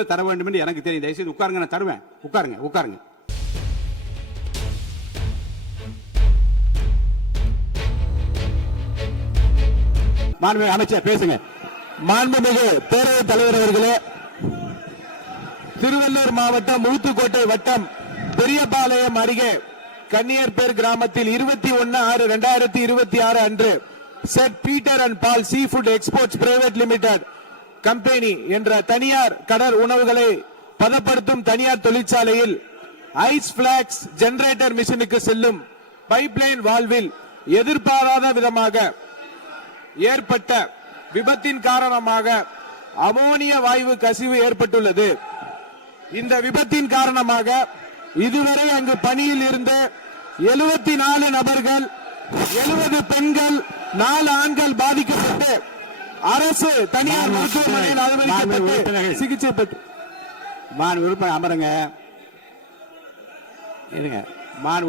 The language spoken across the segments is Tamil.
எப்ப தர வேண்டும் என்று எனக்கு தெரியும். தயவுசெய்து உட்காருங்க, நான் தருவேன். உட்காருங்க, உட்காருங்க. மாண்புமிகு அமைச்சர் பேசுங்க. மாண்புமிகு பேரவைத் தலைவர் அவர்களே, திருவள்ளூர் மாவட்டம் ஊத்துக்கோட்டை வட்டம் பெரியபாளையம் அருகே கன்னியர்பேர் கிராமத்தில் 21/6/2026 அன்று saint Peter and Paul sea food exports private limited company என்ற தனியார் கடல் உணவுகளை பதப்படுத்தும் தனியார் தொழிற்சாலையில் ஐஸ் பிளாக்ஸ் ஜெனரேட்டர் மிஷினுக்கு செல்லும் பைப்லைன் வால்வில் எதிர்பாராத விதமாக ஏற்பட்ட விபத்தின் காரணமாக அமோனிய வாயு கசிவு ஏற்பட்டுள்ளது. இந்த விபத்தின் காரணமாக இதுவரை அங்கு பணியில் இருந்த 74 நபர்கள், 70 பெண்கள், 4 ஆண்கள் பாதிக்கப்பட்டு அரசு தனியார் மருத்துவமனையில் அனுமதிக்கப்பட்டு சிகிச்சை பெற்று. உறுப்பினர் அமருங்க.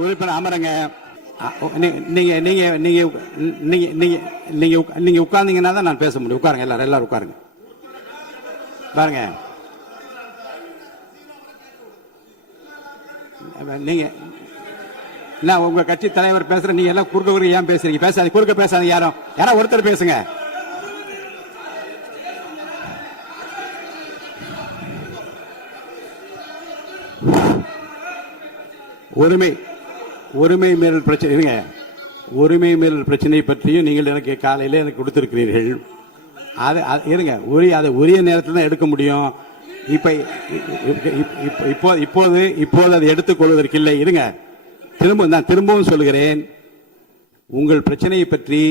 உறுப்பினர் அமருங்க. நீங்க உட்கார்ந்தீங்கன்னா தான் நான் பேச முடியும். உட்காருங்க, எல்லாரும் உட்காருங்க. பாருங்க, நீங்க உங்க கட்சி தலைவர் பேசுற, நீங்க எல்லாம் குறுக்க ஏன் பேசுறீங்க? பேசாதீங்க, குறுக்க பேசாதீங்க. யாரோ ஒருத்தர் பேசுங்க. ஒருமை மீறல் பிரச்சனை, ஒருமை மீறல் பிரச்சனை பற்றியும் நீங்கள் எனக்கு காலையில் எனக்கு கொடுத்திருக்கிறீர்கள். அதை உரிய நேரத்தில் தான் எடுக்க முடியும். இப்போது அதை எடுத்துக் கொள்வதற்கு இல்லை. நான் திரும்பவும் சொல்கிறேன், உங்கள் பிரச்சனையை பற்றி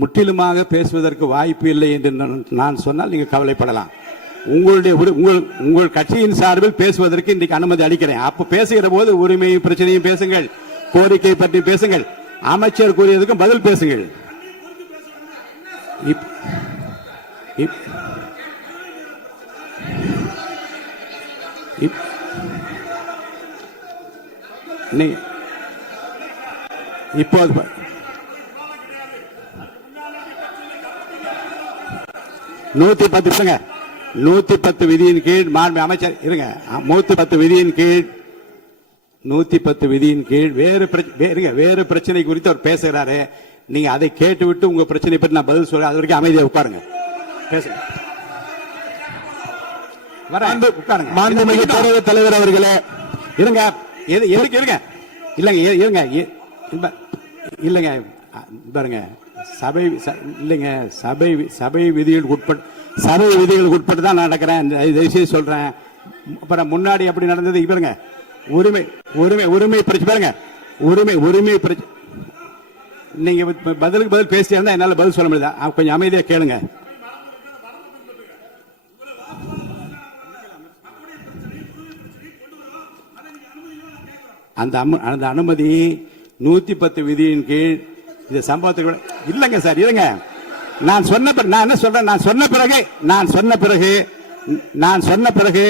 முற்றிலுமாக பேசுவதற்கு வாய்ப்பு இல்லை என்று நான் சொன்னால் நீங்கள் கவலைப்படலாம். உங்கள் கட்சியின் சார்பில் பேசுவதற்கு இன்றைக்கு அனுமதி அளிக்கிறேன். அப்ப பேசுகிற போது உரிமையும் பிரச்சனையும் பேசுங்கள், கோரிக்கை பற்றி பேசுங்கள், அமைச்சர் கூறியதுக்கும் பதில் பேசுங்கள். இப்போது 110 விதியின் கீழ் மாண்பு அமைச்சர் 110 விதியின் கீழ் வேறு பிரச்சனை குறித்து அவர் பேசுகிறாரு. நீங்க அதை கேட்டுவிட்டு உங்க பிரச்சனை பற்றி நான் பதில் சொல்றேன். அது வரைக்கும் அமைதியா உட்காருங்க. பேசுங்க. மாண்புமிகு பேரவைத் தலைவர் அவர்களே, இல்லங்க பாருங்க, சபை விதிகளுக்கு உட்பட்டு தான் நடக்கிறேன். தயவுசெய்து சொல்றேன். அப்புறம் முன்னாடி அப்படி நடந்தது. பாருங்க, உரிமை பிரச்சனை பாருங்க, உரிமை பிரச்சனை. நீங்க பதிலுக்கு பதில் பேசிட்டே இருந்தா என்னால பதில் சொல்ல முடியாது. கொஞ்சம் அமைதியா கேளுங்க. அந்த அனுமதி 110 விதியின் கீழ் இந்த சம்பவத்துக்கு இல்லங்க சார். நான் என்ன சொல்றேன், நான் சொன்ன பிறகு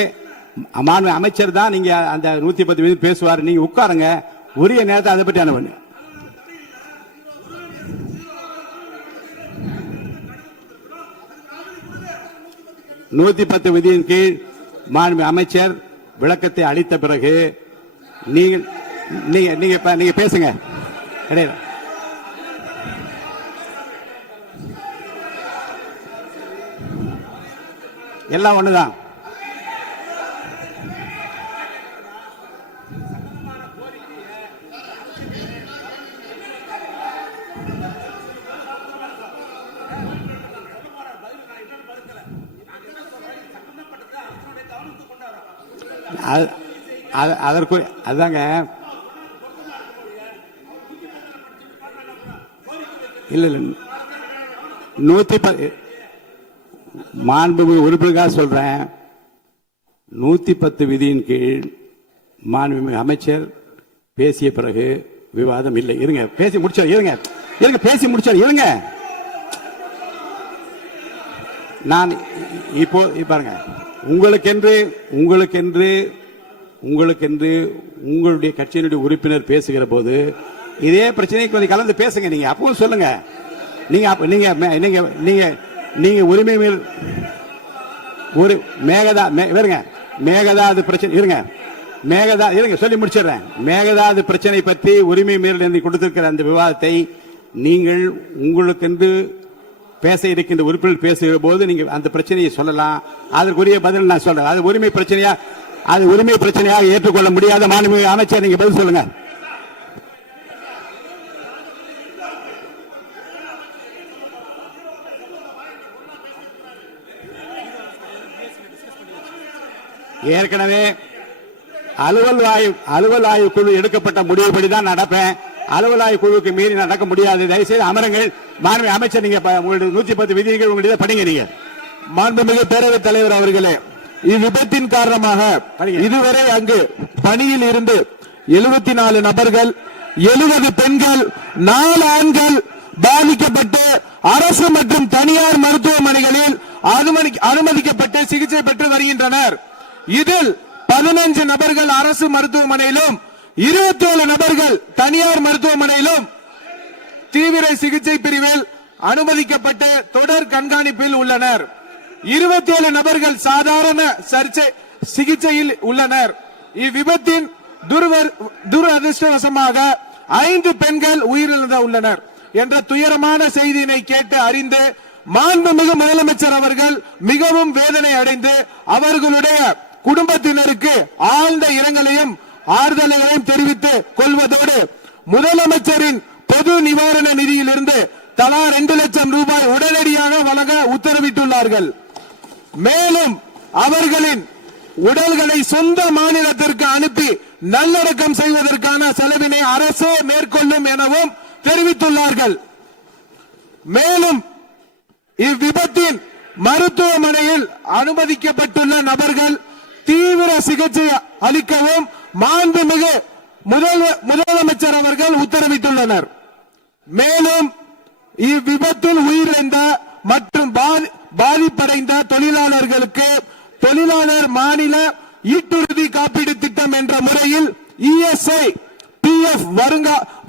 மாண்பு அமைச்சர் தான் நீங்க அந்த 110 விதி பேசுவார். நீங்க உட்காருங்க, உரிய நேரத்தை அதை பற்றி அனுமதி. நூத்தி 10 விதியின் கீழ் மாண்பு அமைச்சர் விளக்கத்தை அளித்த பிறகு நீங்க பேசுங்க. எல்லாம் ஒண்ணுதான். அதற்கு அதுதாங்க. இல்ல 110 மாண்புமிகு உறுப்பினருக்காக சொல்றேன். 110 விதியின் கீழ் மாண்புமிகு அமைச்சர் பேசிய பிறகு விவாதம் இல்லை. பேசி முடிச்சார். நான் இப்போ பாருங்க, உங்களுக்கென்று உங்களுடைய கட்சியினுடைய உறுப்பினர் பேசுகிற போது இதே பிரச்சனைக்கு கொஞ்சம் கலந்து பேசுங்க. நீங்க அப்பவும் சொல்லுங்க. நீங்க உரிமை ஒரு இருங்க மேகதாது பிரச்சனை இருங்க இருங்க சொல்லி முடிச்சிடுறேன். மேகதாது பிரச்சனை பற்றி உரிமை மீறல் கொடுத்திருக்கிற அந்த விவாதத்தை நீங்கள் உங்களுக்கென்று பேச இருக்கின்ற உறுப்பினர் பேசுகிற போது நீங்க அந்த பிரச்சனையை சொல்லலாம். அதற்குரிய பதில் நான் சொல்றேன். அது உரிமை பிரச்சனையாக ஏற்றுக்கொள்ள முடியாத மாண்புமிகு அமைச்சர், நீங்க பதில் சொல்லுங்க. ஏற்கனவே அலுவல் ஆய்வு குழு எடுக்கப்பட்ட முடிவுபடிதான் நடப்பேன். அலுவல் ஆய்வு குழுவுக்கு மீறி நடக்க முடியாது. தயவுசெய்து அமருங்கள். மாண்புமிகு அமைச்சர், நீங்க 110 விதிகள் உங்களுடைய படிங்க. நீங்க மாண்புமிகு பேரவைத் தலைவர் அவர்களே, இவ்விபத்தின் காரணமாக இதுவரை அங்கு பணியில் இருந்து 74 நபர்கள், 70 பெண்கள், 4 ஆண்கள் பாதிக்கப்பட்டு அரசு மற்றும் தனியார் மருத்துவமனைகளில் அனுமதிக்கப்பட்டு சிகிச்சை பெற்று வருகின்றனர். இதில் 15 நபர்கள் அரசு மருத்துவமனையிலும் 27 நபர்கள் தனியார் மருத்துவமனையிலும் தீவிர சிகிச்சை பிரிவில் அனுமதிக்கப்பட்டு தொடர் கண்காணிப்பில் உள்ளனர். 27 நபர்கள் சாதாரண சிகிச்சையில் உள்ளனர். இவ்விபத்தின் துரதிருஷ்டவசமாக 5 பெண்கள் உயிரிழந்து உள்ளனர் என்ற துயரமான செய்தியினை கேட்டு அறிந்து மாண்புமிகு முதலமைச்சர் அவர்கள் மிகவும் வேதனை அடைந்து அவர்களுடைய குடும்பத்தினருக்கு ஆழ்ந்த இரங்கலையும் ஆறுதலையும் தெரிவித்துக் கொள்வதோடு முதலமைச்சரின் பொது நிவாரண நிதியிலிருந்து தலா 2 லட்சம் ரூபாய் உடனடியாக வழங்க உத்தரவிட்டுள்ளார்கள். மேலும் அவர்களின் உடல்களை சொந்த மாநிலத்திற்கு அனுப்பி நல்லடக்கம் செய்வதற்கான செலவினை அரசே மேற்கொள்ளும் எனவும் தெரிவித்துள்ளார்கள். மேலும் இவ்விபத்தின் மருத்துவமனையில் அனுமதிக்கப்பட்டுள்ள நபர்கள் தீவிர சிகிச்சை அளிக்கவும் மாண்புமிகு முதலமைச்சர் அவர்கள் உத்தரவிட்டுள்ளனர். மேலும் இவ்விபத்தில் உயிரிழந்த மற்றும் பாதிப்படைந்த தொழிலாளர்களுக்கு தொழிலாளர் மாநில ஈட்டுறுதி காப்பீடு திட்டம் என்ற முறையில் ESI PF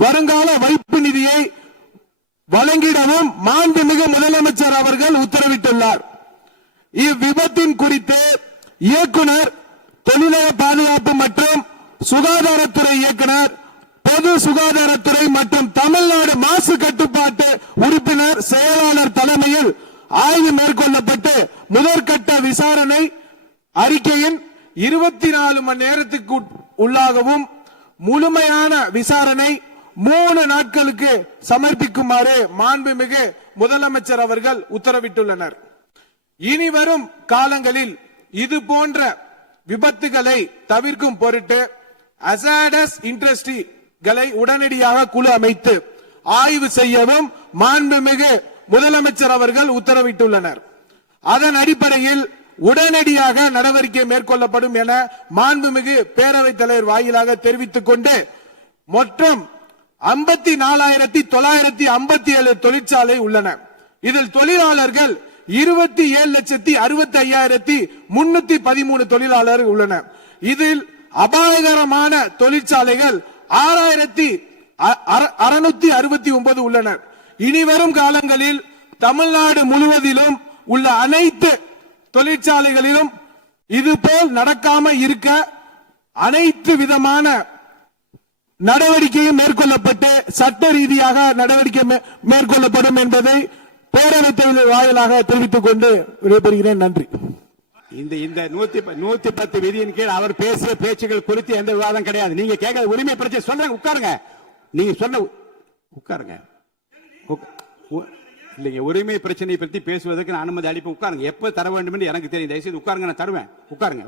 வருங்கால வைப்பு நிதியை வழங்கிடவும் மாண்புமிகு முதலமைச்சர் அவர்கள் உத்தரவிட்டுள்ளார். இவ்விபத்தின் குறித்து இயக்குனர், தொழிலாளர் பாதுகாப்பு மற்றும் சுகாதாரத்துறை இயக்குனர், பொது சுகாதாரத்துறை மற்றும் தமிழ்நாடு மாசு கட்டுப்பாட்டு உறுப்பினர் செயலாளர் தலைமையில் ஆய்வு மேற்கொள்ளப்பட்டு முதற்கட்ட விசாரணை அறிக்கையின் 24 மணி நேரத்துக்கு உள்ளாகவும் முழுமையான விசாரணை 3 நாட்களுக்கு சமர்ப்பிக்குமாறு மாண்புமிகு முதலமைச்சர் அவர்கள் உத்தரவிட்டுள்ளனர். இனி வரும் காலங்களில் இது போன்ற விபத்துகளை தவிர்க்கும் பொருட்டு ஹசார்டஸ் இண்டஸ்ட்ரிகளை உடனடியாக குழு அமைத்து ஆய்வு செய்யவும் மாண்புமிகு முதலமைச்சர் அவர்கள் உத்தரவிட்டுள்ளனர். அதன் அடிப்படையில் உடனடியாக நடவடிக்கை மேற்கொள்ளப்படும் என மாண்புமிகு பேரவைத் தலைவர் வாயிலாக தெரிவித்துக் கொண்டு மொத்தம் 54,957 தொழிற்சாலை உள்ளன. இதில் தொழிலாளர்கள் 27,65,313 தொழிலாளர்கள் உள்ளனர். இதில் அபாயகரமான தொழிற்சாலைகள் 6,669 உள்ளனர். இனிவரும் காலங்களில் தமிழ்நாடு முழுவதிலும் உள்ள அனைத்து தொழிற்சாலைகளிலும் இதுபோல் நடக்காம இருக்க அனைத்து விதமான நடவடிக்கையும் மேற்கொள்ளப்பட்டு சட்ட ரீதியாக நடவடிக்கை மேற்கொள்ளப்படும் என்பதை பேரவைத் தலைவர் வாயிலாக தெரிவித்துக் கொண்டு விடைபெறுகிறேன். நன்றி. இந்த 110 விதியின் கீழ் அவர் பேசிய பேச்சுகள் குறித்து எந்த விவாதம் கிடையாது. நீங்க கேட்க உரிமை பிரச்சனை சொல்றேன். உட்காருங்க. நீங்க சொன்ன உட்காருங்க. இல்லைங்க, உரிமை பிரச்சனை பற்றி பேசுவதற்கு நான் அனுமதி அளிப்பேன். உட்காருங்க. எப்ப தர வேண்டும் என்று எனக்கு தெரியும். தயவுசெய்து உட்காருங்க. நான் தருவேன். உட்காருங்க.